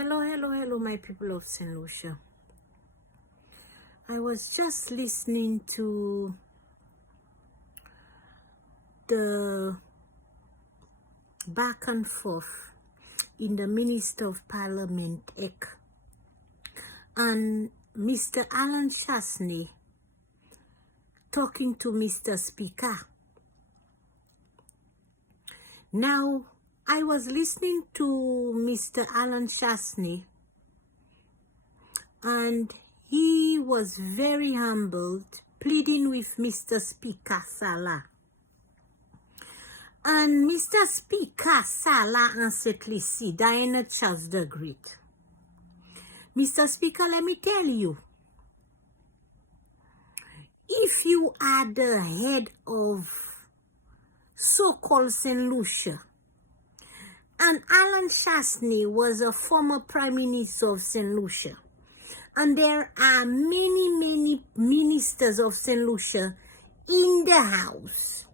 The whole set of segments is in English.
Hello, my people of St. Lucia. I was just listening to the back and forth in the Minister of Parliament, and Mr. Allan Chasney talking to Mr. Speaker. Now, I was listening to Mr. Allan Chasney, and he was very humbled, pleading with Mr. Speaker Salah. And Mr. Speaker Salah answered, "See, Diana Charles the Great. Mr. Speaker, let me tell you, if you are the head of so-called St. Lucia, and Allan Chasney was a former Prime Minister of St. Lucia, and there are many ministers of St. Lucia in the House.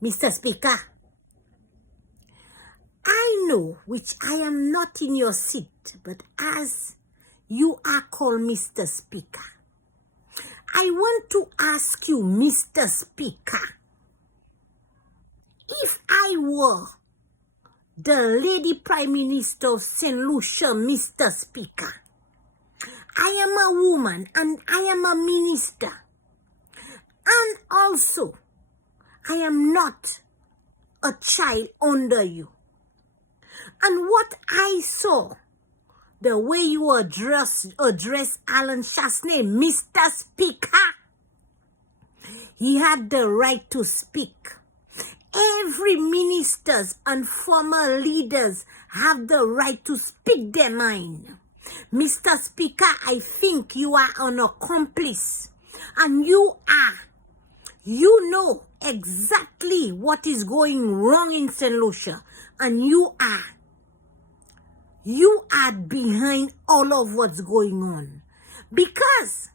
Mr. Speaker, I know, which I am not in your seat, but as you are called Mr. Speaker, I want to ask you, Mr. Speaker, if I were the Lady Prime Minister of St. Lucia, Mr. Speaker, I am a woman and I am a minister, and also I am not a child under you. And what I saw, the way you address Allan Chasney, Mr. Speaker, he had the right to speak. Every ministers and former leaders have the right to speak their mind. Mr. Speaker, I think you are an accomplice, and you know exactly what is going wrong in St. Lucia, and you are behind all of what's going on, because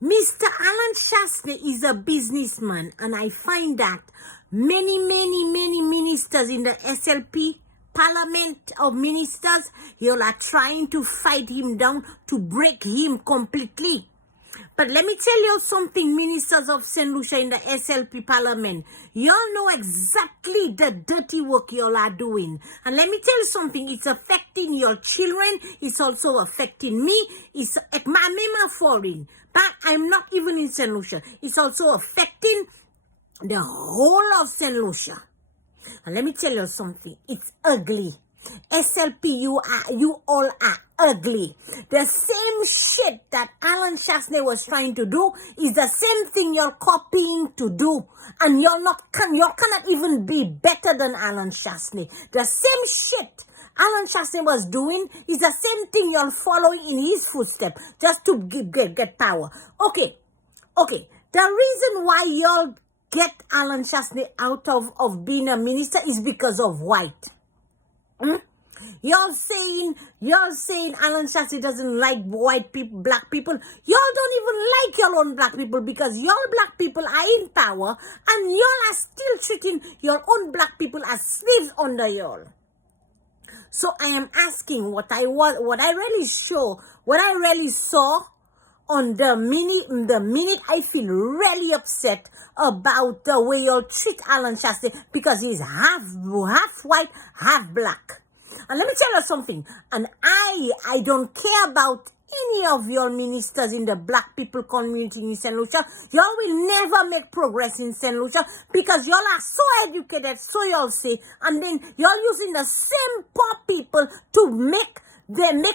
Mr. Allan Chasney is a businessman, and I find that many ministers in the SLP Parliament of Ministers, you are trying to fight him down to break him completely. But let me tell you something, ministers of St. Lucia in the SLP Parliament, y'all know exactly the dirty work y'all are doing. And let me tell you something, it's affecting your children, it's also affecting me, it's my foreign, but I'm not even in St. Lucia. It's also affecting the whole of St. Lucia. And let me tell you something, it's ugly. SLP, you all are ugly. The same shit that Allan Chasney was trying to do is the same thing you're copying to do, and you cannot even be better than Allan Chasney. The same shit Allan Chasney was doing is the same thing you're following in his footsteps just to get power. Okay. The reason why y'all get Allan Chasney out of being a minister is because of white. Y'all saying Allan Chasney doesn't like white people, black people. Y'all don't even like your own black people, because y'all black people are in power, and y'all are still treating your own black people as slaves under y'all. So I am asking what I really saw on the minute I feel really upset about the way y'all treat Allan Chasney, because he's half white, half black. And let me tell you something, and I don't care about any of your ministers in the black people community in St. Lucia. Y'all will never make progress in St. Lucia, because y'all are so educated, so y'all say, and then y'all using the same poor people to make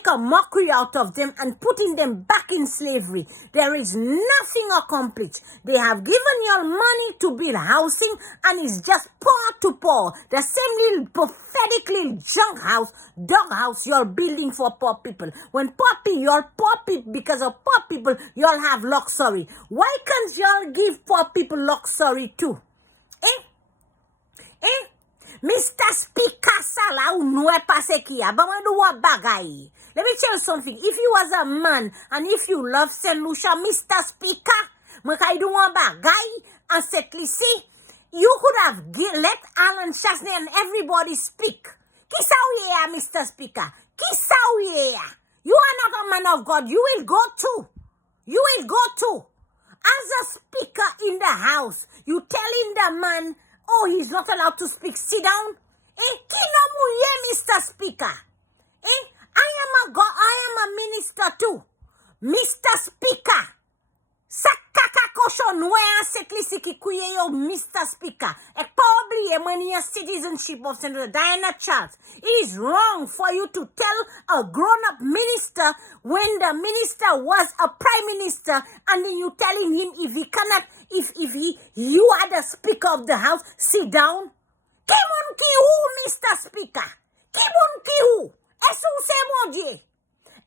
a mockery out of them and putting them back in slavery. There is nothing accomplished. They have given you money to build housing, and it's just poor to poor. The same little pathetic little dog house you're building for poor people. When you're poor people, because of poor people, y'all have luxury. Why can't y'all give poor people luxury too? Mr. Speaker Salah, let me tell you something. If you was a man and if you love St. Lucia, Mr. Speaker, and see, you could have let Allan Chasney and everybody speak. Kisa Mr. Speaker. Kisa You are not a man of God. You will go too. You will go too. As a speaker in the house, you telling the man, oh, he's not allowed to speak. Sit down. Mr. Speaker. I am a God. I am a minister too. Mr. Speaker. Sakaka kosho noue an set lisi ki kuye yo Mr. Speaker. Ek pa oubliye mwen yon citizenship of Senator Diana Charles. It is wrong for you to tell a grown-up minister when the minister was a prime minister and then you telling him if he cannot, if you are the speaker of the house, sit down. Kimon ki ou, Mr. Speaker? Kimon ki ou? Esou se mon Dieu?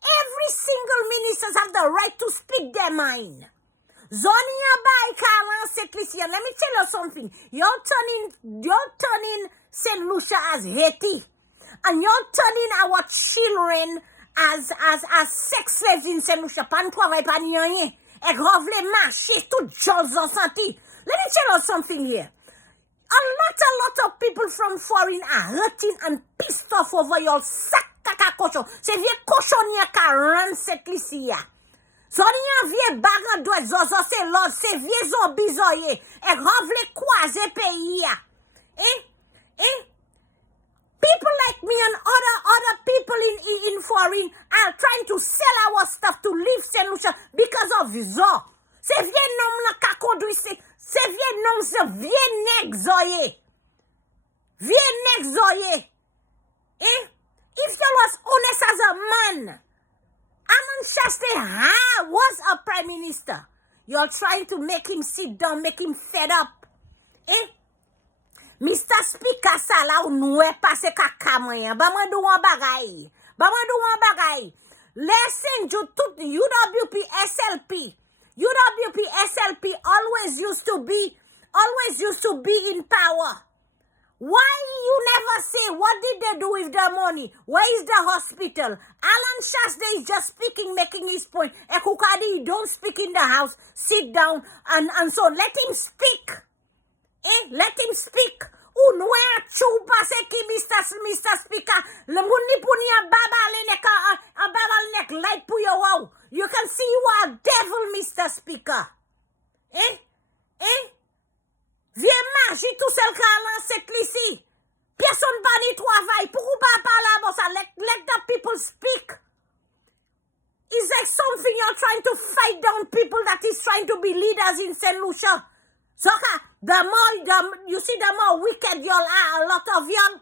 Every single minister have the right to speak their mind. Zonia by Karan Setlisian. Let me tell you something. You're turning St. Lucia as Haiti. And you're turning our children as sex slaves in St. Lucia. Pan travail pan rien. Ek rovle marché tout jolz en santé. Let me tell you something here. A lot of people from foreign are hurting and pissed off over your sac kaka cochon. C'est vieux cochon ya ka ran Setlisia. Zonia vie bagan doit zozo se lord se vie zombie zoye e rovle croiser pays ya. People like me and other people in foreign are trying to sell our stuff to leave St. Lucia because of zo. Se vie nom la ka conduit se vie nom se vie nek zoye. Vie nek zoye. If you was honest as a man, Allan Chaste was a prime minister. You're trying to make him sit down, make him fed up. Mr. Speaker, sala ou noue pase kaka mwen. Ba mwen do wan bagay. Listen, tout UWP SLP always used to be in power. Why you never say what did they do with the money? Where is the hospital? Allan Chaste is just speaking, making his point. Ekukadi, don't speak in the house. Sit down and so let him speak. Let him speak. Unwe chou pase ki Mr. Speaker. Le mouni pou ni a babal nek light pou yo wow. You can see you are a devil, Mr. Speaker. Viens marcher tout seul ka Allan Setlisi. Personne pas ni travail. Pourquoi pas parler about ça? Let the people speak. Is there something you're trying to fight down people that is trying to be leaders in St. Lucia? Zoka, the more wicked y'all are, a lot of y'all.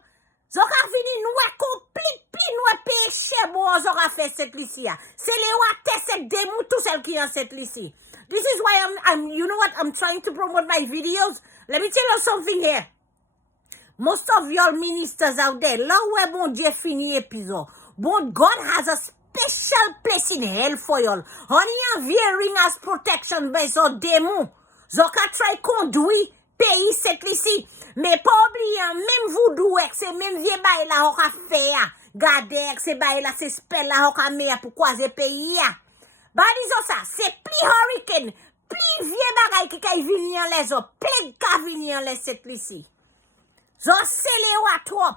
Zoka fini noue complete noue péché bo zoka fait cette lisi. C'est les wate sek demou tout celle qui en cette lisi. This is why I'm you know what, I'm trying to promote my videos. Let me tell you something here. Most of y'all ministers out there, là où bon Dieu fini épisode. Bon, God has a special place in hell for y'all. Honey, and veering as protection by so démon. Zoka try conduit pays cette ici. Mais pas oublier, même voodoo, c'est même vieux bail là, on a fait. Gardez, c'est bail là, c'est spell là, on a mis pour croiser pays. Bah, disons ça, c'est plus hurricane, plus vieux bagay qui kay venir les autres, plein ka venir les cette ici. So, c'est les wa trop.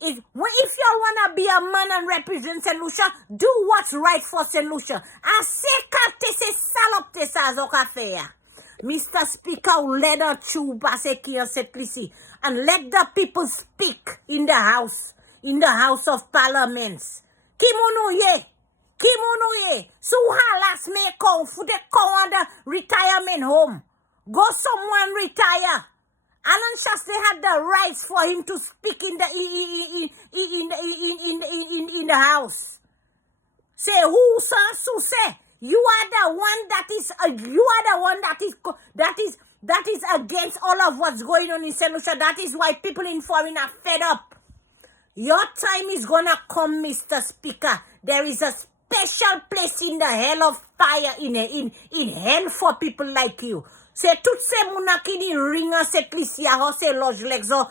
If you wanna be a man and represent St. Lucia, do what's right for St. Lucia. And c'est kate se salopte sa zo ka fe ya. Mr. Speaker, let the chou passe ki an set lisi. And let the people speak in the house of parliaments. Kimono ye. Sou halas me kon, foute kon an the retirement home. Go someone retire. Allan Chaste had the rights for him to speak in the house. Say who sou say you are the one that is against all of what's going on in St. Lucia. That is why people in foreign are fed up. Your time is gonna come, Mr. Speaker. There is a special place in the hell of fire in hell for people like you. C'est tout ces mouna qui ni ringan cette licia, ho se loj lek zo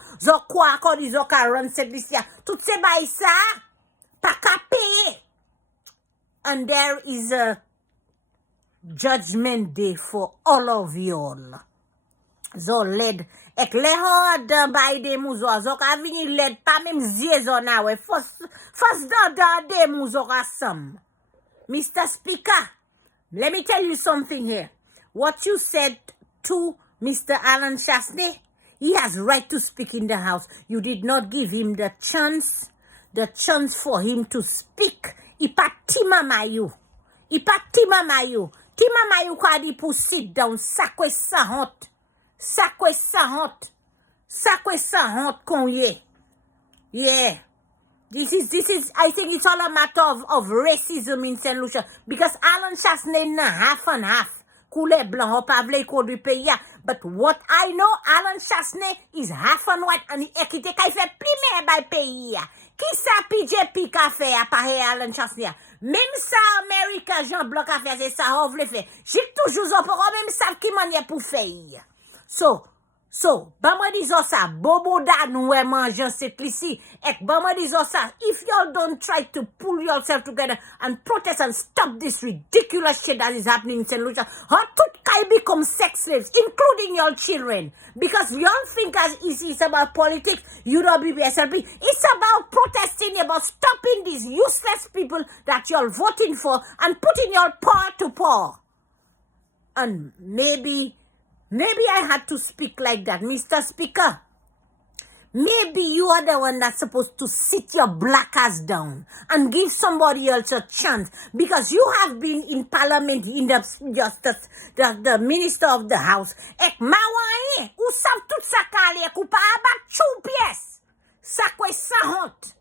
kwa kon di zo ka run cette licia. Tout ces bay sa, pa ka paye. And there is a judgment day for all of y'all. Zo led. Ek le ho dan bay de mouzo. Zo ka vini led pa mem zye zo na we. Fos dan de mouzo ka sam. Mr. Speaker, let me tell you something here. What you said to Mr. Allan Chastanet, he has right to speak in the House. You did not give him the chance for him to speak. Ipa tima mayu. Tima mayu kwa di pou sit down. Sakwe sa honte. Sakwe sa honte konye. Yeah. This is, I think it's all a matter of racism in St. Lucia. Because Allan Chastanet na half and half. Koule blanc, ou pa vle kou du peyi ya. But what I know, Allan Chastanet is half and white. And ekite ka fe plime bay peyi ya. Ki sa PJP ka fe ya pare Allan Chastanet ya. Même sa Amerika Jean Blanc ka fe, se sa ou vle fe. Jik toujou zo pou même sa ki manye pou fe ya. So, ba mwen dizo sa, bobo da nou we manjan set lisi. Ek, ba mwen dizo sa, if y'all don't try to pull yourself together and protest and stop this ridiculous shit that is happening in St. Lucia, how tout kai become sex slaves, including your children. Because y'all think as it's about politics, UWP, SLP, it's about protesting, about stopping these useless people that y'all voting for and putting your paw to paw. And maybe I had to speak like that, Mr. Speaker. Maybe you are the one that's supposed to sit your black ass down and give somebody else a chance, because you have been in parliament in the minister of the house. Ek mawaye, ou sav tout sa kale, ou pa abat chou pièce. Sa kwe sa honte.